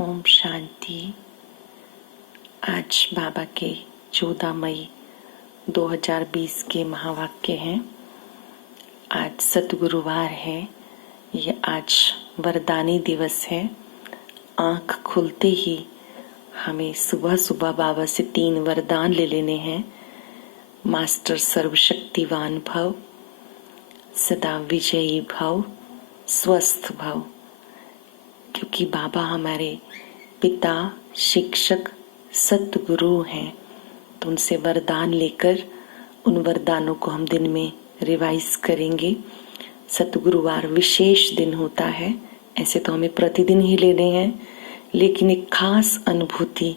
ओम शांति। आज बाबा के 14 मई 2020 के महावाक्य हैं। आज सतगुरुवार है। ये आज वरदानी दिवस है। आंख खुलते ही हमें सुबह सुबह बाबा से 3 वरदान ले लेने हैं। मास्टर सर्वशक्तिवान भव, सदा विजयी भव, स्वस्थ भव। क्योंकि बाबा हमारे पिता, शिक्षक, सतगुरु हैं, तो उनसे वरदान लेकर उन वरदानों को हम दिन में रिवाइज करेंगे। सतगुरुवार विशेष दिन होता है। ऐसे तो हमें प्रतिदिन ही लेने हैं, लेकिन एक खास अनुभूति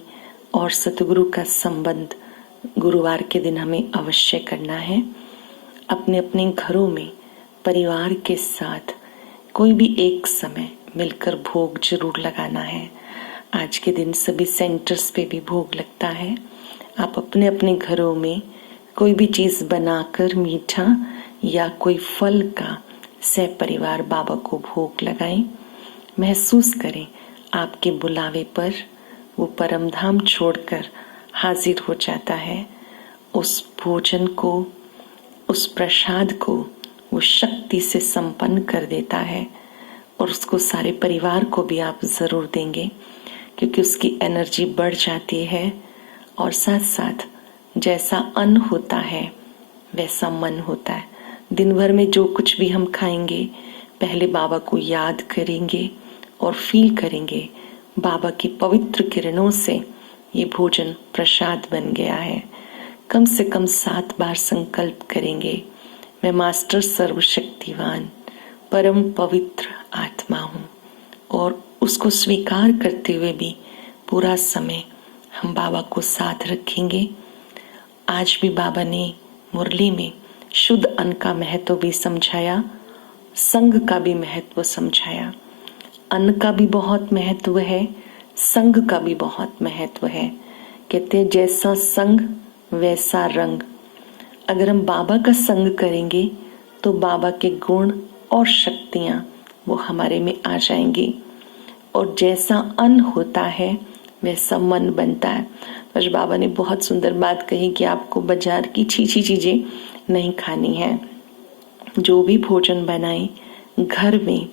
और सतगुरु का संबंध गुरुवार के दिन हमें अवश्य करना है। अपने अपने घरों में परिवार के साथ कोई भी एक समय मिलकर भोग जरूर लगाना है। आज के दिन सभी सेंटर्स पे भी भोग लगता है। आप अपने अपने घरों में कोई भी चीज़ बनाकर मीठा या कोई फल का सह परिवार बाबा को भोग लगाएं। महसूस करें आपके बुलावे पर वो परम धाम छोड़कर हाजिर हो जाता है। उस भोजन को, उस प्रसाद को वो शक्ति से संपन्न कर देता है और उसको सारे परिवार को भी आप ज़रूर देंगे, क्योंकि उसकी एनर्जी बढ़ जाती है। और साथ साथ जैसा अन्न होता है वैसा मन होता है। दिन भर में जो कुछ भी हम खाएंगे, पहले बाबा को याद करेंगे और फील करेंगे बाबा की पवित्र किरणों से ये भोजन प्रसाद बन गया है। कम से कम 7 बार संकल्प करेंगे, मैं मास्टर सर्वशक्तिवान परम पवित्र आत्मा हूँ, और उसको स्वीकार करते हुए भी पूरा समय हम बाबा को साथ रखेंगे। आज भी बाबा ने मुरली में शुद्ध अन्न का महत्व भी समझाया, संग का भी महत्व समझाया। अन्न का भी बहुत महत्व है, संग का भी बहुत महत्व है। कहते हैं जैसा संग वैसा रंग। अगर हम बाबा का संग करेंगे तो बाबा के गुण और शक्तियां वो हमारे में आ जाएंगी, और जैसा अन्न होता है वैसा मन बनता है। आज बाबा ने बहुत सुंदर बात कही कि आपको बाजार की छीछी चीजें नहीं खानी है। जो भी भोजन बनाएं घर में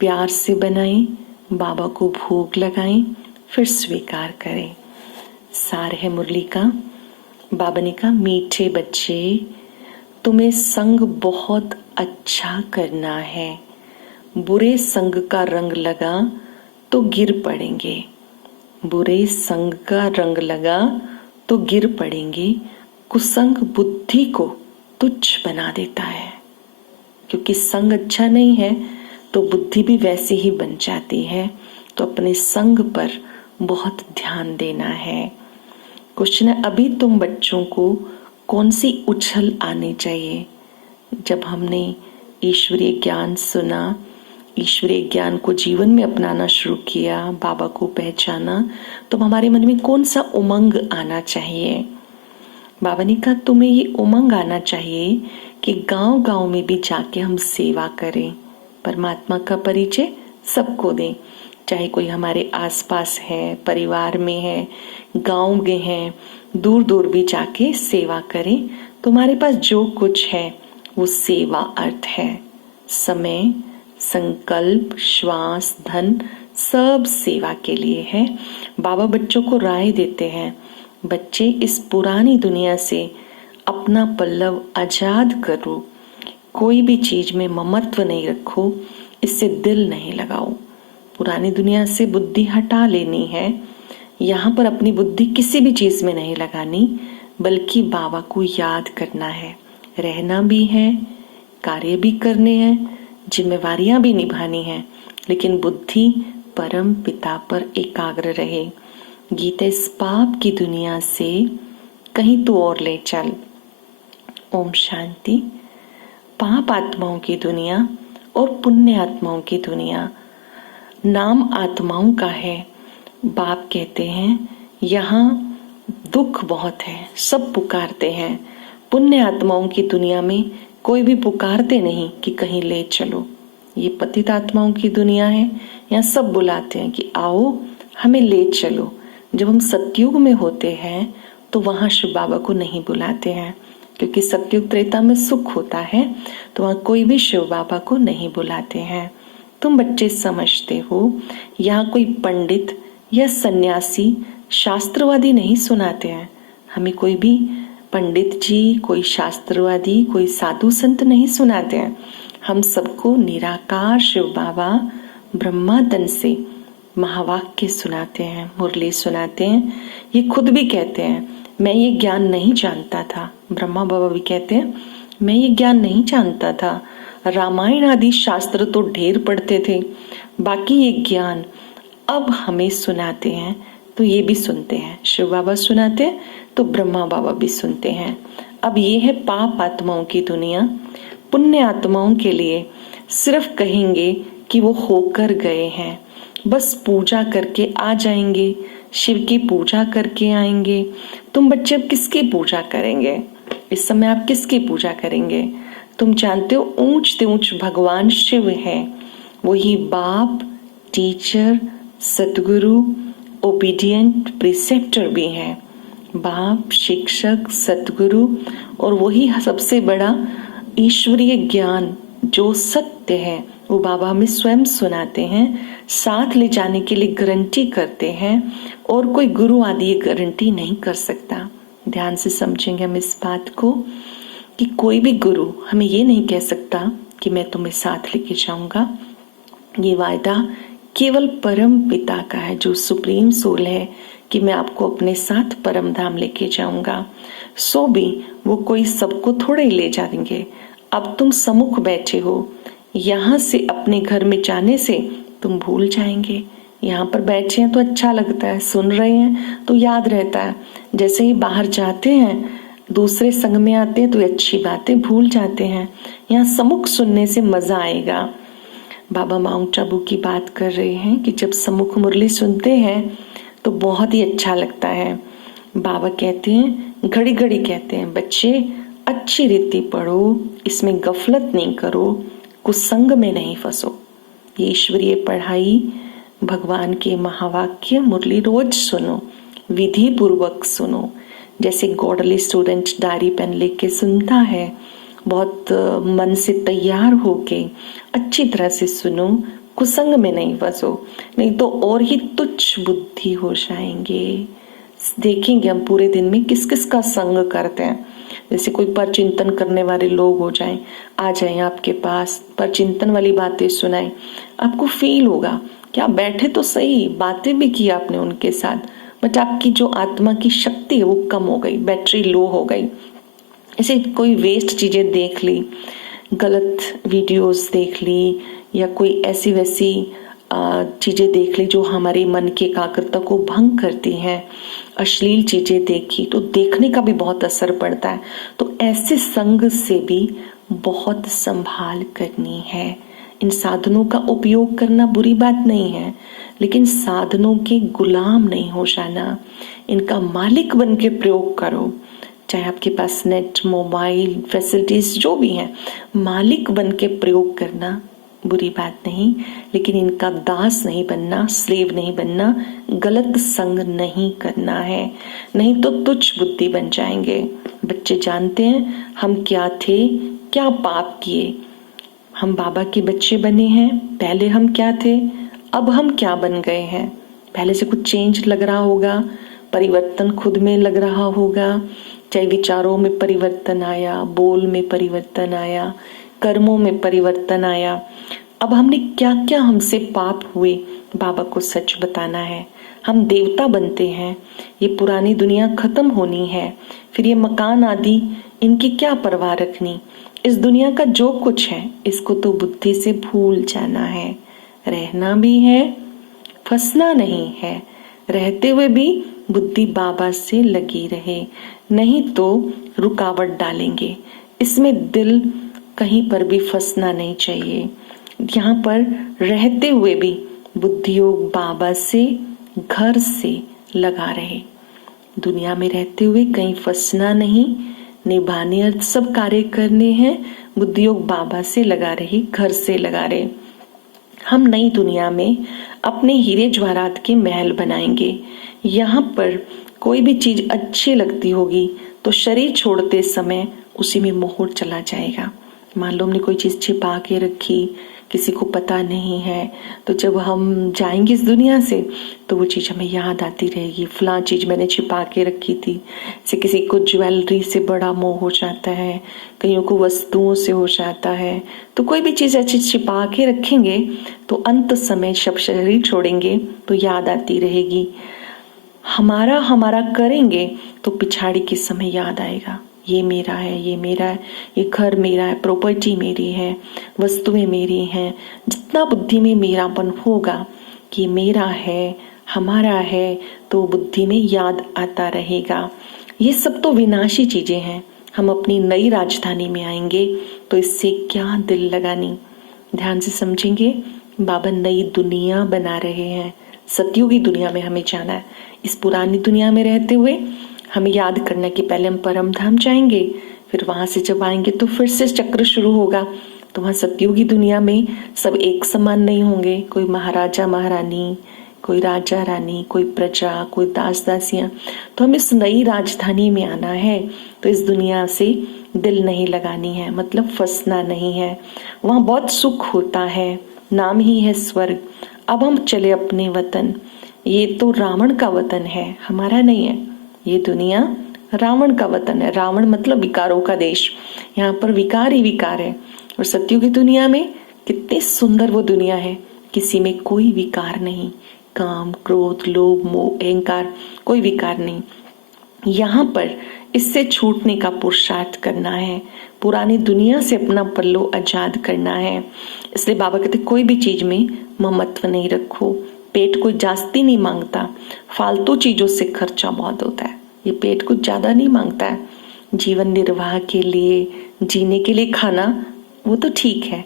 प्यार से बनाएं, बाबा को भोग लगाएं, फिर स्वीकार करें। सार है मुरली का। बाबा ने कहा, मीठे बच्चे, तुम्हें संग बहुत अच्छा करना है। बुरे संग का रंग लगा तो गिर पड़ेंगे। बुरे संग का रंग लगा तो गिर पड़ेंगे। कुसंग बुद्धि को तुच्छ बना देता है, क्योंकि संग अच्छा नहीं है तो बुद्धि भी वैसी ही बन जाती है। तो अपने संग पर बहुत ध्यान देना है। क्वेश्चन है, अभी तुम बच्चों को कौन सी उछल आनी चाहिए? जब हमने ईश्वरीय ज्ञान सुना, ईश्वरीय ज्ञान को जीवन में अपनाना शुरू किया, बाबा को पहचाना, तो हमारे मन में कौन सा उमंग आना चाहिए? बाबा ने कहा, तुम्हें ये उमंग आना चाहिए कि गांव गांव में भी जाके हम सेवा करें, परमात्मा का परिचय सबको दें। चाहे कोई हमारे आसपास है, परिवार में है, गांव में है, दूर दूर भी जाके सेवा करें। तुम्हारे पास जो कुछ है वो सेवा अर्थ है। समय, संकल्प, श्वास, धन सब सेवा के लिए है। बाबा बच्चों को राय देते हैं, बच्चे इस पुरानी दुनिया से अपना पल्लव आजाद करो। कोई भी चीज में ममत्व नहीं रखो, इससे दिल नहीं लगाओ। पुरानी दुनिया से बुद्धि हटा लेनी है। यहाँ पर अपनी बुद्धि किसी भी चीज में नहीं लगानी, बल्कि बाबा को याद करना है। रहना भी है, कार्य भी करने हैं, जिम्मेवारियां भी निभानी है, लेकिन बुद्धि परम पिता पर एकाग्र रहे। गीता इस पाप की दुनिया से कहीं तो और ले चल। ओम शांति। पाप आत्माओं की दुनिया और पुण्य आत्माओं की दुनिया। नाम आत्माओं का है। बाप कहते हैं यहाँ दुख बहुत है, सब पुकारते हैं। पुण्य आत्माओं की दुनिया में कोई भी पुकारते नहीं कि कहीं ले चलो। ये पतित आत्माओं की दुनिया है, यहाँ सब बुलाते हैं कि आओ हमें ले चलो। जब हम सतयुग में होते हैं तो वहां शिव बाबा को नहीं बुलाते हैं, क्योंकि सतयुग त्रेता में सुख होता है, तो वहां कोई भी शिव बाबा को नहीं बुलाते हैं। तुम बच्चे समझते हो, यहाँ कोई पंडित या सन्यासी शास्त्रवादी नहीं सुनाते हैं। हमें कोई भी पंडित जी, कोई शास्त्रवादी, कोई साधु संत नहीं सुनाते हैं। हम सबको निराकार शिव बाबा ब्रह्मा तन से महावाक्य सुनाते हैं, मुरली सुनाते हैं। ये खुद भी कहते हैं, मैं ये ज्ञान नहीं जानता था। ब्रह्मा बाबा भी कहते हैं, मैं ये ज्ञान नहीं जानता था। रामायण आदि शास्त्र तो ढेर पढ़ते थे, बाकी ये ज्ञान अब हमें सुनाते हैं तो ये भी सुनते हैं। शिव बाबा सुनाते हैं तो ब्रह्मा बाबा भी सुनते हैं। अब ये है पाप आत्माओं की दुनिया। पुण्य आत्माओं के लिए सिर्फ कहेंगे कि वो होकर गए हैं, बस पूजा करके आ जाएंगे, शिव की पूजा करके आएंगे। तुम बच्चे अब किसकी पूजा करेंगे? इस समय आप किसकी पूजा करेंगे? तुम जानते हो ऊंच से ऊंच भगवान शिव है। वही बाप, टीचर, सतगुरु, ओबीडियंट प्रिसेप्टर भी है। बाप, शिक्षक, सतगुरु और वही सबसे बड़ा ईश्वरीय ज्ञान जो सत्य है वो बाबा हमें स्वयं सुनाते हैं, साथ ले जाने के लिए गारंटी करते हैं, और कोई गुरु आदि ये गारंटी नहीं कर सकता। ध्यान से समझेंगे हम इस बात को कि कोई भी गुरु हमें ये नहीं कह सकता कि मैं तुम्हें साथ लेके जाऊंगा। ये वायदा केवल परम पिता का है, जो सुप्रीम सोल है, कि मैं आपको अपने साथ परम धाम लेके जाऊंगा। सो भी वो कोई सबको थोड़े ही ले जाएंगे। अब तुम सम्मुख बैठे हो, यहाँ से अपने घर में जाने से तुम भूल जाएंगे। यहाँ पर बैठे हैं तो अच्छा लगता है, सुन रहे हैं तो याद रहता है। जैसे ही बाहर जाते हैं, दूसरे संग में आते हैं तो अच्छी बातें भूल जाते हैं। यहाँ सम्मुख सुनने से मजा आएगा। बाबा माउंट आबू की बात कर रहे हैं कि जब सम्मुख मुरली सुनते हैं तो बहुत ही अच्छा लगता है। बाबा कहते हैं, घड़ी घड़ी कहते हैं, बच्चे अच्छी रीति पढ़ो, इसमें गफलत नहीं करो, कुसंग में नहीं फंसो। ये ईश्वरीय पढ़ाई, भगवान के महावाक्य मुरली रोज सुनो, विधि पूर्वक सुनो। जैसे गॉडली स्टूडेंट डायरी पेन लेके सुनता है, बहुत मन से तैयार होके अच्छी तरह से सुनो, कुसंग में नहीं फंसो, नहीं तो और ही तुच्छ बुद्धि हो जाएंगे। देखेंगे हम पूरे दिन में किस किस का संग करते हैं। जैसे कोई पर चिंतन करने वाले लोग हो जाएं, आ जाएं आपके पास, पर चिंतन वाली बातें सुनाएं, आपको फील होगा कि आप बैठे तो सही, बातें भी की आपने उनके साथ, बट आपकी जो आत्मा की शक्ति है वो कम हो गई, बैटरी लो हो गई। ऐसे कोई वेस्ट चीजें देख ली, गलत वीडियोस देख ली, या कोई ऐसी वैसी चीजें देख ली जो हमारे मन की एकाग्रता को भंग करती हैं, अश्लील चीजें देखी तो देखने का भी बहुत असर पड़ता है। तो ऐसे संग से भी बहुत संभाल करनी है। इन साधनों का उपयोग करना बुरी बात नहीं है, लेकिन साधनों के गुलाम नहीं हो जाना। इनका मालिक बन के प्रयोग करो। चाहे आपके पास नेट, मोबाइल, फैसिलिटीज जो भी हैं, मालिक बन के प्रयोग करना बुरी बात नहीं, लेकिन इनका दास नहीं बनना, स्लेव नहीं बनना, गलत संग नहीं करना है, नहीं तो तुच्छ बुद्धि बन जाएंगे। बच्चे जानते हैं हम क्या थे, क्या पाप किए। हम बाबा के बच्चे बने हैं, पहले हम क्या थे, अब हम क्या बन गए हैं। पहले से कुछ चेंज लग रहा होगा, परिवर्तन खुद में लग रहा होगा, चाहे विचारों में परिवर्तन आया, बोल में परिवर्तन आया, कर्मों में परिवर्तन आया। अब हमने क्या क्या हमसे पाप हुए, बाबा को सच बताना है। हम देवता बनते हैं, ये पुरानी दुनिया खत्म होनी है, फिर ये मकान आदि इनकी क्या परवाह रखनी। इस दुनिया का जो कुछ है इसको तो बुद्धि से भूल जाना है। रहना भी है, फंसना नहीं है। रहते हुए भी बुद्धि बाबा से लगी रहे, नहीं तो रुकावट डालेंगे। इसमें दिल कहीं पर भी फंसना नहीं चाहिए। यहाँ पर रहते हुए भी बुद्धि योग बाबा से, घर से लगा रहे। दुनिया में रहते हुए कहीं फंसना नहीं, निभाने और सब कार्य करने हैं। बुद्धि योग बाबा से लगा रहे, घर से लगा रहे। हम नई दुनिया में अपने हीरे जवाहरात के महल बनाएंगे। यहाँ पर कोई भी चीज अच्छी लगती होगी तो शरीर छोड़ते समय उसी में मोह चला जाएगा। मान लो हमने कोई चीज छिपा के रखी, किसी को पता नहीं है, तो जब हम जाएंगे इस दुनिया से तो वो चीज हमें याद आती रहेगी, फलां चीज मैंने छिपा के रखी थी। जैसे किसी को ज्वेलरी से बड़ा मोह हो जाता है, कईयों को वस्तुओं से हो जाता है। तो कोई भी चीज अच्छी छिपा के रखेंगे तो अंत समय जब शरीर छोड़ेंगे तो याद आती रहेगी। हमारा हमारा करेंगे तो पिछाड़ी के समय याद आएगा, ये मेरा है, ये मेरा है, ये घर मेरा है, प्रॉपर्टी मेरी है, वस्तुएं मेरी हैं। जितना बुद्धि में मेरापन होगा कि मेरा है, हमारा है, तो बुद्धि में याद आता रहेगा। ये सब तो विनाशी चीजें हैं। हम अपनी नई राजधानी में आएंगे तो इससे क्या दिल लगानी। ध्यान से समझेंगे, बाबा नई दुनिया बना रहे हैं। सतयुगी दुनिया में हमें जाना है। इस पुरानी दुनिया में रहते हुए हमें याद करना कि पहले हम परम धाम जाएंगे, फिर वहां से जब आएंगे तो फिर से चक्र शुरू होगा। तो वहां सतयुगी दुनिया में सब एक समान नहीं होंगे। कोई महाराजा महारानी, कोई राजा रानी, कोई प्रजा, कोई दास दासियां। तो हम इस नई राजधानी में आना है तो इस दुनिया से दिल नहीं लगानी है, मतलब फंसना नहीं है। वहां बहुत सुख होता है, नाम ही है स्वर्ग। अब हम चले अपने वतन। ये तो रावण का वतन है, हमारा नहीं है। ये दुनिया रावण का वतन है। रावण मतलब विकारों का देश। यहाँ पर विकार ही विकार है। और सत्युग की दुनिया में कितनी सुंदर वो दुनिया है, किसी में कोई विकार नहीं। काम, क्रोध, लोभ, मोह, अहंकार, कोई विकार नहीं। यहाँ पर इससे छूटने का पुरुषार्थ करना है, पुरानी दुनिया से अपना पल्लो आजाद करना है। इसलिए बाबा कहते कोई भी चीज में ममत्व नहीं रखो। पेट कोई जास्ती नहीं मांगता, फालतू चीजों से खर्चा बहुत होता है। ये पेट कुछ ज्यादा नहीं मांगता है। जीवन निर्वाह के लिए, जीने के लिए खाना वो तो ठीक है,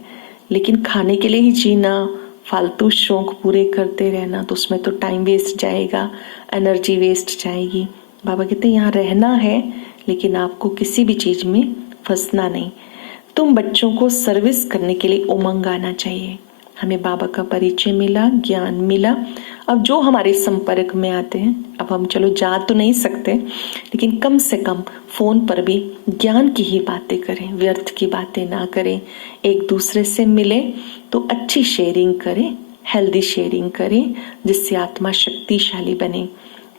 लेकिन खाने के लिए ही जीना, फालतू शौक पूरे करते रहना तो उसमें तो टाइम वेस्ट जाएगा, एनर्जी वेस्ट जाएगी। बाबा कहते यहाँ रहना है, लेकिन आपको किसी भी चीज में फंसना नहीं। तुम बच्चों को सर्विस करने के लिए उमंग आना चाहिए। हमें बाबा का परिचय मिला, ज्ञान मिला। अब जो हमारे संपर्क में आते हैं, अब हम चलो जा तो नहीं सकते, लेकिन कम से कम फोन पर भी ज्ञान की ही बातें करें, व्यर्थ की बातें ना करें। एक दूसरे से मिले तो अच्छी शेयरिंग करें, हेल्दी शेयरिंग करें, जिससे आत्मा शक्तिशाली बने।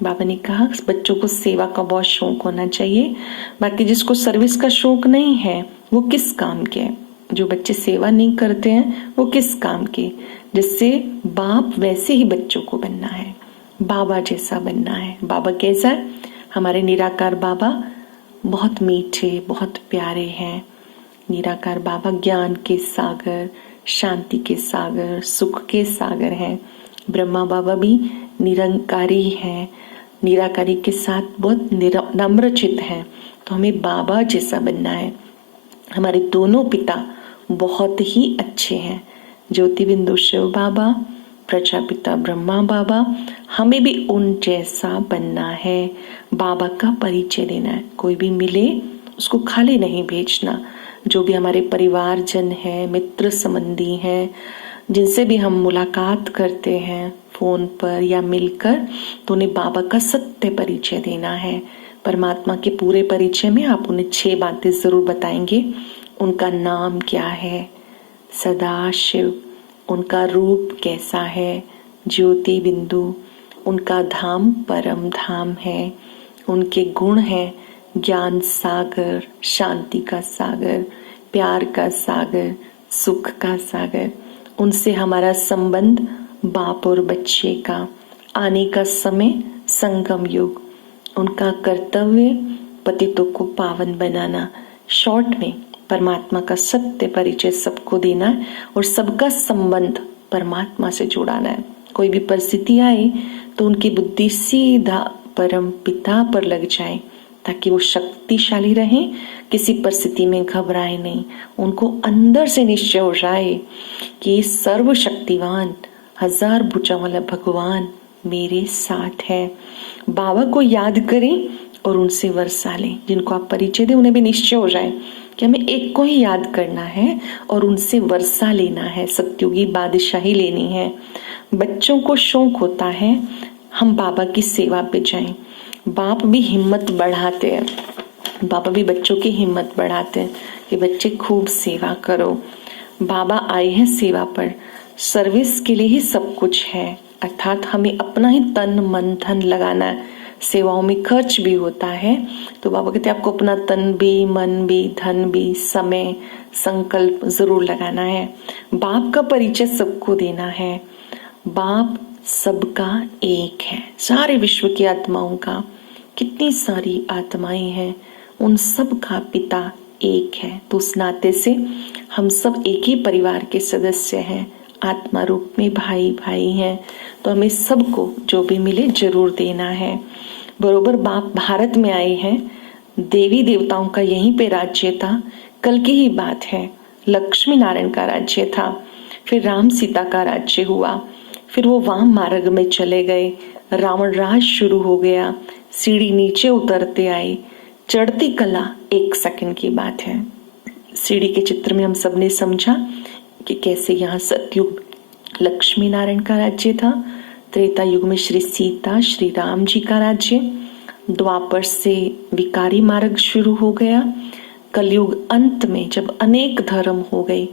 बाबा ने कहा बच्चों को सेवा का बहुत शौक होना चाहिए। बाकी जिसको सर्विस का शौक नहीं है वो किस काम के है। जो बच्चे सेवा नहीं करते हैं वो किस काम के। जिससे बाप वैसे ही बच्चों को बनना है, बाबा जैसा बनना है। बाबा कैसा है? हमारे निराकार बाबा बहुत मीठे, बहुत प्यारे हैं। निराकार बाबा ज्ञान के सागर, शांति के सागर, सुख के सागर हैं। ब्रह्मा बाबा भी निरंकारी हैं, निराकारी के साथ बहुत नम्रचित हैं। तो हमें बाबा जैसा बनना है। हमारे दोनों पिता बहुत ही अच्छे हैं, ज्योति बिंदु शिव बाबा, प्रजापिता ब्रह्मा बाबा। हमें भी उन जैसा बनना है, बाबा का परिचय देना है। कोई भी मिले उसको खाली नहीं भेजना। जो भी हमारे परिवारजन है, मित्र संबंधी हैं, जिनसे भी हम मुलाकात करते हैं फोन पर या मिलकर, तो उन्हें बाबा का सत्य परिचय देना है। परमात्मा के पूरे परिचय में आप उन्हें 6 बातें जरूर बताएंगे। उनका नाम क्या है? सदाशिव। उनका रूप कैसा है? ज्योति बिंदु। उनका धाम परम धाम है। उनके गुण हैं ज्ञान सागर, शांति का सागर, प्यार का सागर, सुख का सागर। उनसे हमारा संबंध बाप और बच्चे का, आने का समय संगम युग। उनका कर्तव्य पतितों को पावन बनाना। शॉर्ट में परमात्मा का सत्य परिचय सबको देना है और सबका संबंध परमात्मा से जुड़ाना है। कोई भी परिस्थिति आए तो उनकी बुद्धि सीधा परम पिता पर लग जाए, ताकि वो शक्तिशाली रहें, किसी परिस्थिति में घबराए नहीं। उनको अंदर से निश्चय हो जाए कि सर्वशक्तिवान, 1000 भुजाओं वाला भगवान मेरे साथ है। बाबा को याद करें और उनसे वर्षा लें। जिनको आप परिचय दें उन्हें भी निश्चय हो जाए कि हमें एक को ही याद करना है और उनसे वर्षा लेना है, सत्युगी बादशाही लेनी है। बच्चों को शौक होता है हम बाबा की सेवा पे जाएं। बाप भी हिम्मत बढ़ाते हैं, बाबा भी बच्चों की हिम्मत बढ़ाते हैं कि बच्चे खूब सेवा करो। बाबा आए हैं सेवा पर, सर्विस के लिए ही सब कुछ है, अर्थात हमें अपना ही तन मन धन लगाना है। सेवाओं में खर्च भी होता है, तो बाबा कहते हैं आपको अपना तन भी, मन भी, धन भी, समय, संकल्प जरूर लगाना है। बाप का परिचय सबको देना है। बाप सबका एक है, सारे विश्व की आत्माओं का। कितनी सारी आत्माएं हैं, उन सब का पिता एक है। तो उस नाते से हम सब एक ही परिवार के सदस्य हैं, आत्मा रूप में भाई भाई हैं। तो हमें सबको जो भी मिले जरूर देना है। बरोबर बाप भारत में आए हैं, देवी देवताओं का यहीं पे राज्य था। कल की ही बात है, लक्ष्मी नारायण का राज्य था, फिर राम सीता का राज्य हुआ, फिर वो वाम मार्ग में चले गए, रावण राज शुरू हो गया, सीढ़ी नीचे उतरते आए। चढ़ती कला 1 सेकंड की बात है। सीढ़ी के चित्र में हम सबने समझा कि कैसे यहाँ सतयुग लक्ष्मी नारायण का राज्य था, त्रेता युग में श्री सीता श्री राम जी का राज्य, द्वापर से विकारी मार्ग शुरू हो गया, कलयुग अंत में जब अनेक धर्म हो गए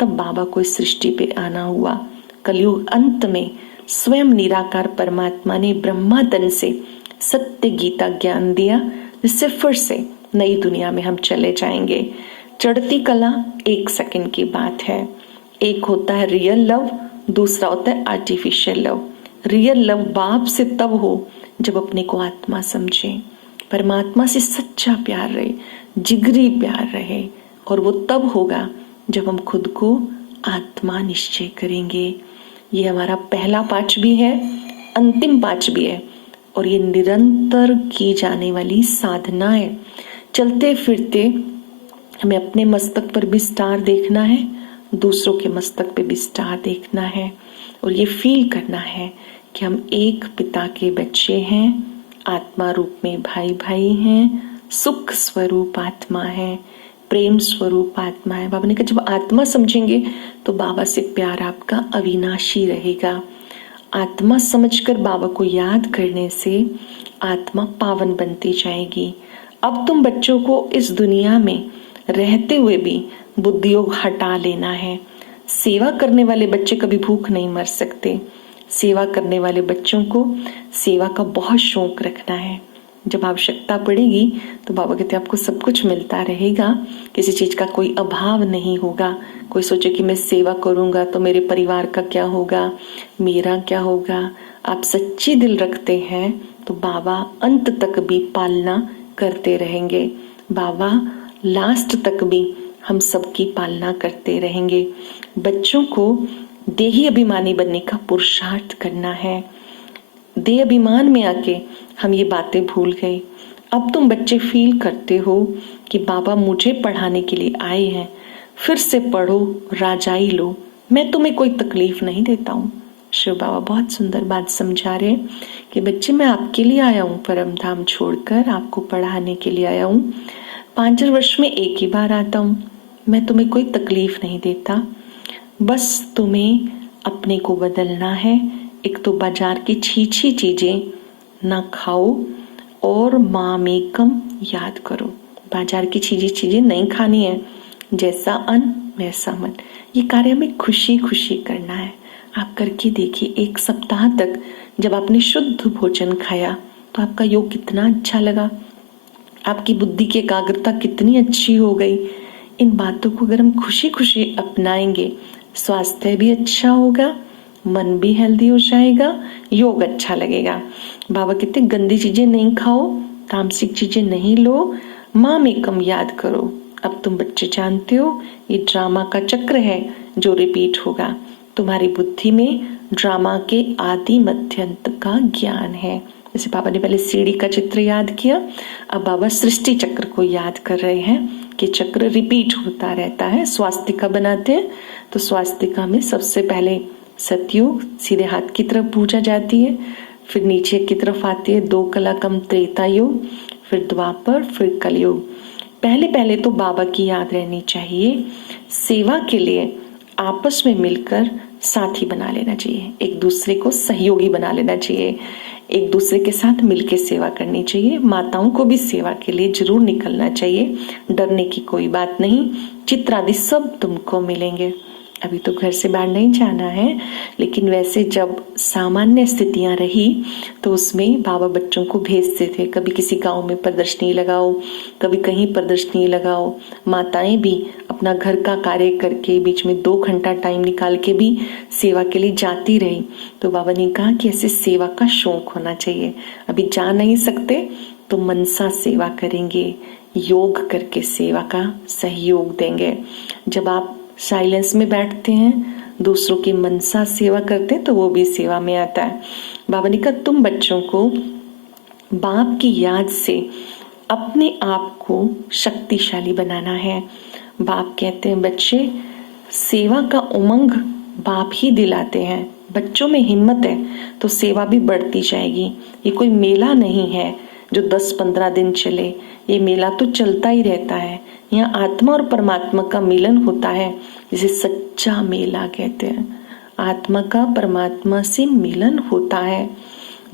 तब बाबा को इस सृष्टि पे आना हुआ। कलयुग अंत में स्वयं निराकार परमात्मा ने ब्रह्मा तन से सत्य गीता ज्ञान दिया, जिससे फिर से नई दुनिया में हम चले जाएंगे। चढ़ती कला 1 सेकंड की बात है। एक होता है रियल लव, दूसरा होता है आर्टिफिशियल लव। रियल लव बाप से तब हो जब अपने को आत्मा समझे, परमात्मा से सच्चा प्यार रहे, जिगरी प्यार रहे, और वो तब होगा जब हम खुद को आत्मा निश्चय करेंगे। ये हमारा पहला पांच भी है, अंतिम पांच भी है, और ये निरंतर की जाने वाली साधना है। चलते फिरते हमें अपने मस्तक पर भी स्टार देखना है, दूसरों के मस्तक पे भी स्टार देखना है, और ये फील करना है कि हम एक पिता के बच्चे हैं, आत्मा रूप में भाई भाई हैं, सुख स्वरूप आत्मा है, प्रेम स्वरूप आत्मा है। बाबा ने कहा जब आत्मा समझेंगे तो बाबा से प्यार आपका अविनाशी रहेगा। आत्मा समझकर बाबा को याद करने से आत्मा पावन बनती जाएगी। अब तुम बच्चों को इस दुनिया में रहते हुए भी बुद्धि योग हटा लेना है। सेवा करने वाले बच्चे कभी भूख नहीं मर सकते। सेवा करने वाले बच्चों को सेवा का बहुत शौक रखना है। जब आवश्यकता पड़ेगी तो बाबा कहते हैं आपको सब कुछ मिलता रहेगा, किसी चीज का कोई अभाव नहीं होगा। कोई सोचे कि मैं सेवा करूंगा तो मेरे परिवार का क्या होगा, मेरा क्या होगा। आप सच्ची दिल रखते हैं तो बाबा अंत तक भी पालना करते रहेंगे। बाबा लास्ट तक भी हम सबकी पालना करते रहेंगे। बच्चों को देही अभिमानी बनने का पुरुषार्थ करना है। देह अभिमान में आके हम ये बातें भूल गए। अब तुम बच्चे फील करते हो कि बाबा मुझे पढ़ाने के लिए आए हैं, फिर से पढ़ो, राजाई लो, मैं तुम्हें कोई तकलीफ नहीं देता हूँ। शिव बाबा बहुत सुंदर बात समझा रहे कि बच्चे मैं आपके लिए आया हूँ, परम धाम छोड़कर आपको पढ़ाने के लिए आया हूँ। 5 वर्ष में एक ही बार आता हूँ, मैं तुम्हें कोई तकलीफ नहीं देता, बस तुम्हें अपने को बदलना है। एक तो बाजार की छीछी चीजें ना खाओ और मामेकम याद करो। बाजार की छीछी चीजें नहीं खानी है, जैसा अन्न वैसा मन। ये कार्य हमें खुशी खुशी करना है। आप करके देखिए, 1 सप्ताह तक जब आपने शुद्ध भोजन खाया तो आपका योग कितना अच्छा लगा, आपकी बुद्धि की एकाग्रता कितनी अच्छी हो गई। इन बातों को अगर हम खुशी खुशी अपनाएंगे, स्वास्थ्य भी अच्छा होगा, मन भी हेल्दी हो जाएगा, योग अच्छा लगेगा। बाबा कहते गंदी चीजें नहीं खाओ, तामसिक चीजें नहीं लो, माँ में कम याद करो। अब तुम बच्चे जानते हो ये ड्रामा का चक्र है जो रिपीट होगा। तुम्हारी बुद्धि में ड्रामा के आदि मध्य अंत का ज्ञान है। जैसे बाबा ने पहले सीढ़ी का चित्र याद किया, अब बाबा सृष्टि चक्र को याद कर रहे हैं कि चक्र रिपीट होता रहता है। स्वास्तिका बनाते हैं तो स्वास्तिका में सबसे पहले सतयुग सीधे हाथ की तरफ पूजा जाती है, फिर नीचे की तरफ आती है 2 कला कम त्रेता युग, फिर द्वापर, फिर कलयुग। पहले पहले तो बाबा की याद रहनी चाहिए। सेवा के लिए आपस में मिलकर साथी बना लेना चाहिए, एक दूसरे को सहयोगी बना लेना चाहिए, एक दूसरे के साथ मिलकर सेवा करनी चाहिए। माताओं को भी सेवा के लिए जरूर निकलना चाहिए, डरने की कोई बात नहीं। चित्र आदि सब तुमको मिलेंगे। अभी तो घर से बाहर नहीं जाना है, लेकिन वैसे जब सामान्य स्थितियां रही तो उसमें बाबा बच्चों को भेजते थे, कभी किसी गांव में प्रदर्शनी लगाओ, कभी कहीं प्रदर्शनी लगाओ। माताएं भी अपना घर का कार्य करके बीच में 2 घंटा टाइम निकाल के भी सेवा के लिए जाती रही। तो बाबा ने कहा कि ऐसे सेवा का शौक होना चाहिए। अभी जा नहीं सकते तो मनसा सेवा करेंगे, योग करके सेवा का सहयोग देंगे। जब आप साइलेंस में बैठते हैं, दूसरों की मनसा सेवा करते हैं, तो वो भी सेवा में आता है। बाबा ने कहा तुम बच्चों को बाप की याद से अपने आप को शक्तिशाली बनाना है। बाप कहते हैं बच्चे, सेवा का उमंग बाप ही दिलाते हैं। बच्चों में हिम्मत है तो सेवा भी बढ़ती जाएगी। ये कोई मेला नहीं है जो 10-15 दिन चले, ये मेला तो चलता ही रहता है। यहाँ आत्मा और परमात्मा का मिलन होता है, जिसे सच्चा मेला कहते हैं। आत्मा का परमात्मा से मिलन होता है।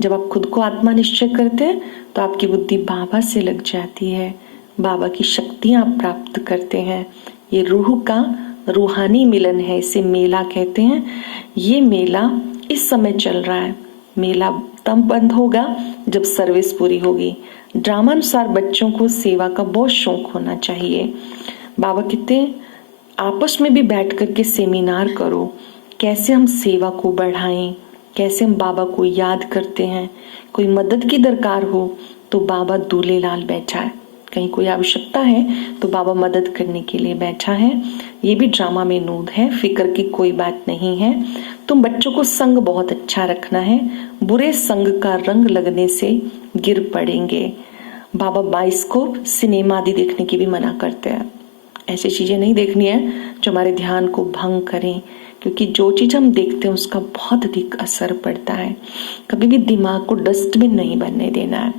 जब आप खुद को आत्मा निश्चय करते हैं तो आपकी बुद्धि बाबा से लग जाती है, बाबा की शक्तियां आप प्राप्त करते हैं। ये रूह का रूहानी मिलन है, इसे मेला कहते हैं। ये मेला इस समय चल रहा है। मेला तब बंद होगा जब सर्विस पूरी होगी। ड्रामानुसार बच्चों को सेवा का बहुत शौक होना चाहिए। बाबा कहते हैं आपस में भी बैठ करके सेमिनार करो, कैसे हम सेवा को बढ़ाएं, कैसे हम बाबा को याद करते हैं। कोई मदद की दरकार हो तो बाबा दूल्हे लाल बैठा है, कहीं कोई आवश्यकता है तो बाबा मदद करने के लिए बैठा है। ये भी ड्रामा में नूद है, फिक्र की कोई बात नहीं है। तुम बच्चों को संग बहुत अच्छा रखना है, बुरे संग का रंग लगने से गिर पड़ेंगे। बाबा बाइस्कोप, सिनेमा आदि देखने की भी मना करते हैं। ऐसी चीजें नहीं देखनी है जो हमारे ध्यान को भंग करें, क्योंकि जो चीज हम देखते हैं उसका बहुत अधिक असर पड़ता है। कभी भी दिमाग को डस्टबिन नहीं बनने देना है।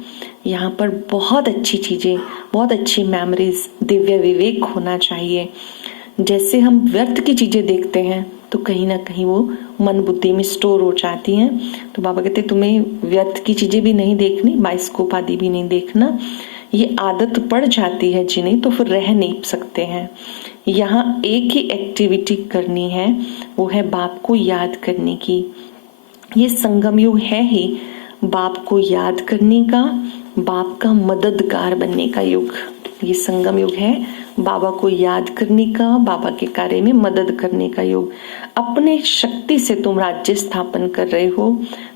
यहाँ पर बहुत अच्छी चीजें, बहुत अच्छी मेमोरीज, दिव्य विवेक होना चाहिए। जैसे हम व्यर्थ की चीजें देखते हैं तो कहीं ना कहीं वो मन बुद्धि में स्टोर हो जाती हैं। तो बाबा कहते तुम्हें व्यर्थ की चीजें भी नहीं देखनी, बाइस्कोप आदि भी नहीं देखना। ये आदत पड़ जाती है जिन्हें, तो फिर रह नहीं सकते हैं। यहाँ एक ही एक्टिविटी करनी है, वो है बाप को याद करने की। ये संगम युग है ही बाप को याद करने का, बाप का मददगार बनने का युग। ये संगम युग है बाबा को याद करने का, बाबा के कार्य में मदद करने का युग। अपने शक्ति से तुम राज्य स्थापन कर रहे हो।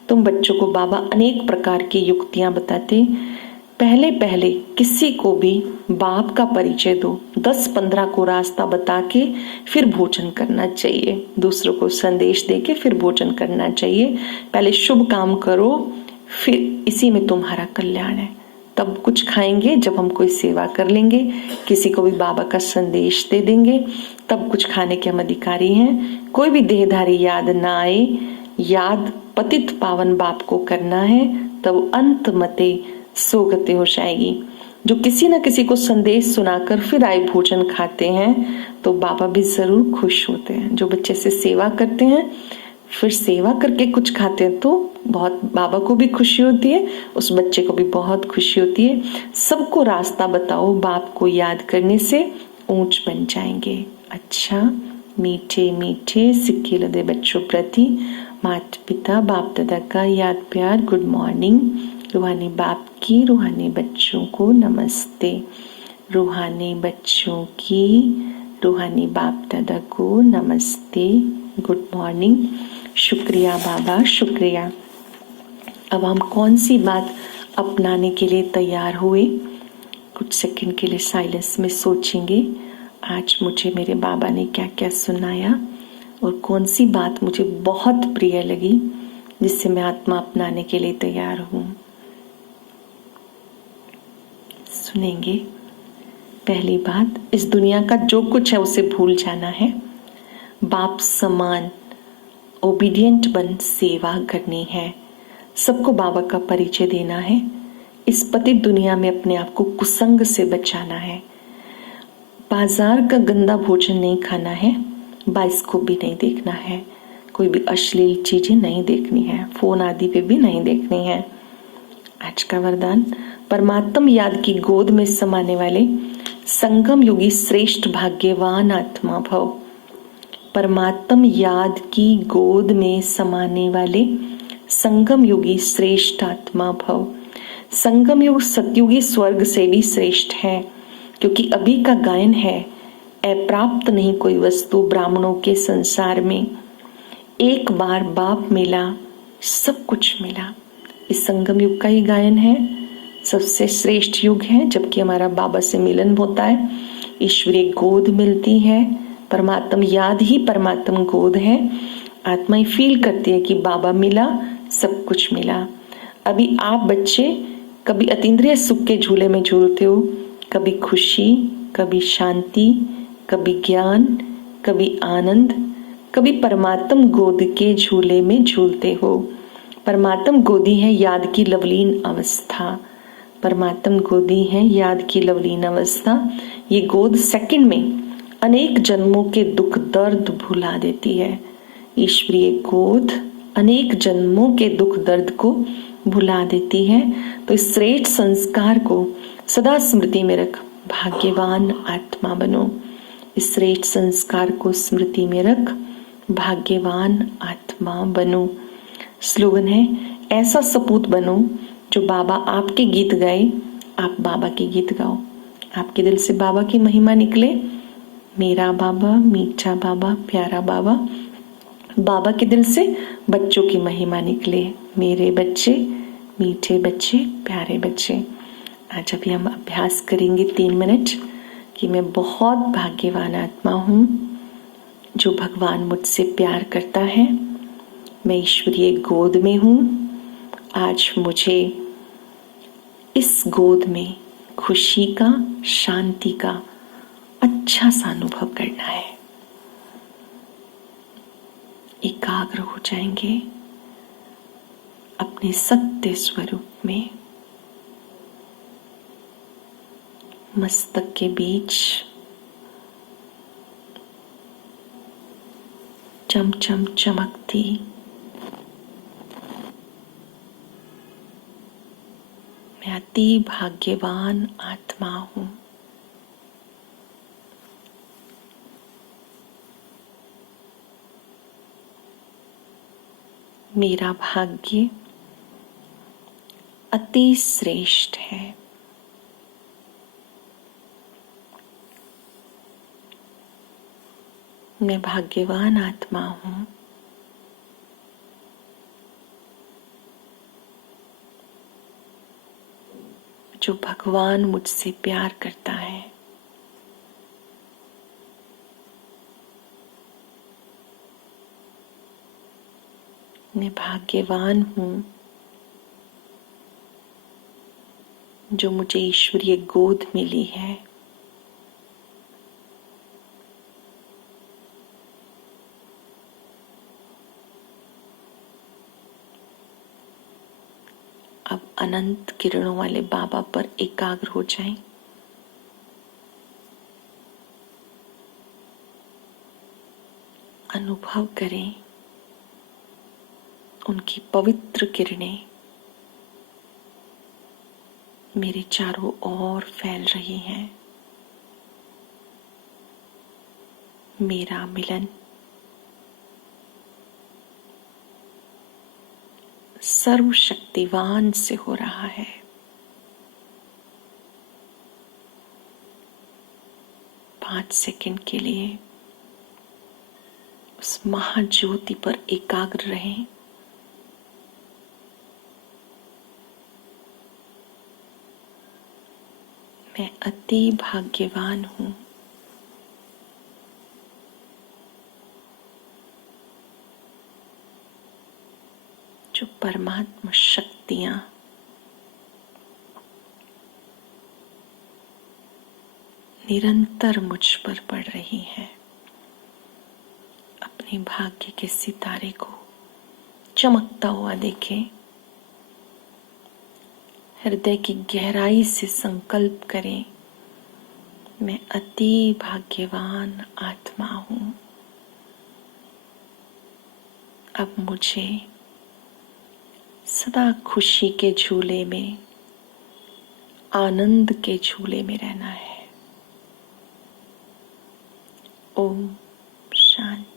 तुम बच्चों को बाबा अनेक प्रकार की युक्तियां बताते। पहले पहले किसी को भी बाप का परिचय दो, 10-15 को रास्ता बता के फिर भोजन करना चाहिए। दूसरों को संदेश दे के फिर भोजन करना चाहिए। पहले शुभ काम करो, फिर इसी में तुम्हारा कल्याण है। तब कुछ खाएंगे जब हम कोई सेवा कर लेंगे, किसी को भी बाबा का संदेश दे देंगे, तब कुछ खाने के हम अधिकारी हैं। कोई भी देहधारी याद ना आए, याद पतित पावन बाप को करना है, तब अंत मते सोगते हो जाएगी। जो किसी न किसी को संदेश सुनाकर फिर आए भोजन खाते हैं तो बाबा भी जरूर खुश होते हैं। जो बच्चे से सेवा करते हैं फिर सेवा करके कुछ खाते हैं तो बहुत बाबा को भी खुशी होती है, उस बच्चे को भी बहुत खुशी होती है। सबको रास्ता बताओ, बाप को याद करने से ऊंच बन जाएंगे। अच्छा, मीठे मीठे सिक्के लदे बच्चों प्रति माता पिता बाप दादा का याद प्यार गुड मॉर्निंग। रूहानी बाप की रूहानी बच्चों को नमस्ते। रूहानी बच्चों की रूहानी बाप दादा को नमस्ते, गुड मॉर्निंग। शुक्रिया बाबा, शुक्रिया। अब हम कौन सी बात अपनाने के लिए तैयार हुए? कुछ सेकंड के लिए साइलेंस में सोचेंगे, आज मुझे मेरे बाबा ने क्या क्या सुनाया और कौन सी बात मुझे बहुत प्रिय लगी जिससे मैं आत्मा अपनाने के लिए तैयार हूँ। सुनेंगे। पहली बात, इस दुनिया का जो कुछ है उसे भूल जाना है। बाप समान ओबीडियंट बन सेवा करनी है। सबको बाबा का परिचय देना है। इस पतित दुनिया में अपने आप को कुसंग से बचाना है। बाजार का गंदा भोजन नहीं खाना है, बाइस्कोप भी नहीं देखना है। कोई भी अश्लील चीजें नहीं देखनी है, फोन आदि पे भी नहीं देखनी है। आज का वरदान, परमात्म याद की गोद में समाने वाले संगम युगी श्रेष्ठ भाग्यवान आत्मा भव। परमात्म याद की गोद में समाने वाले संगम युगी श्रेष्ठ आत्मा भव। संगम युग सतयुगी स्वर्ग से भी श्रेष्ठ है, क्योंकि अभी का गायन है, अप्राप्त नहीं कोई वस्तु ब्राह्मणों के संसार में। एक बार बाप मिला सब कुछ मिला। इस संगम युग का ही गायन है, सबसे श्रेष्ठ युग है, जबकि हमारा बाबा से मिलन होता है, ईश्वरीय गोद मिलती है, परमात्म याद ही परमात्म गोद है। आत्माएं फील करती है कि बाबा मिला, सब कुछ मिला। अभी आप बच्चे कभी अतीन्द्रिय सुख के झूले में झूलते हो, कभी खुशी, कभी शांति, कभी ज्ञान, कभी आनंद, कभी परमात्म गोद के झूले में झूलते हो। परमात्म गोदी है याद की लवलीन अवस्था। परमात्म गोदी है याद की लवलीन अवस्था। ये गोद सेकंड में अनेक जन्मों के दुख दर्द भुला देती है। ईश्वरीय गोद अनेक जन्मों के दुख दर्द को भुला देती है। तो इस श्रेष्ठ संस्कार को सदा स्मृति में रख, भाग्यवान आत्मा बनो। इस श्रेष्ठ संस्कार को स्मृति में रख, भाग्यवान आत्मा बनो। स्लोगन है, ऐसा सपूत बनो जो बाबा आपके गीत गाए, आप बाबा के गीत गाओ। आपके दिल से बाबा की महिमा निकले। मेरा बाबा, मीठा बाबा, प्यारा बाबा। बाबा के दिल से बच्चों की महिमा निकले। मेरे बच्चे, मीठे बच्चे, प्यारे बच्चे। आज अभी हम अभ्यास करेंगे 3 मिनट कि मैं बहुत भाग्यवान आत्मा हूँ जो भगवान मुझसे प्यार करता है। मैं ईश्वरीय गोद में हूँ। आज मुझे इस गोद में खुशी का, शांति का अच्छा सा अनुभव करना है। एकाग्र हो जाएंगे अपने सत्य स्वरूप में। मस्तक के बीच चमचम चमकती मैं अति भाग्यवान आत्मा हूं। मेरा भाग्य अति श्रेष्ठ है। मैं भाग्यवान आत्मा हूं। जो भगवान मुझसे प्यार करता है। मैं भाग्यवान हूं जो मुझे ईश्वरीय गोद मिली है। अब अनंत किरणों वाले बाबा पर एकाग्र हो जाएं। अनुभव करें उनकी पवित्र किरणें मेरे चारों ओर फैल रही हैं। मेरा मिलन सर्वशक्तिवान से हो रहा है। पांच सेकंड के लिए उस महाज्योति पर एकाग्र रहें। मैं अति भाग्यवान हूं। जो परमात्मा शक्तियां निरंतर मुझ पर पड़ रही हैं। अपने भाग्य के सितारे को चमकता हुआ देखें। हृदय की गहराई से संकल्प करें, मैं अति भाग्यवान आत्मा हूं। अब मुझे सदा खुशी के झूले में, आनंद के झूले में रहना है। ओम शांति।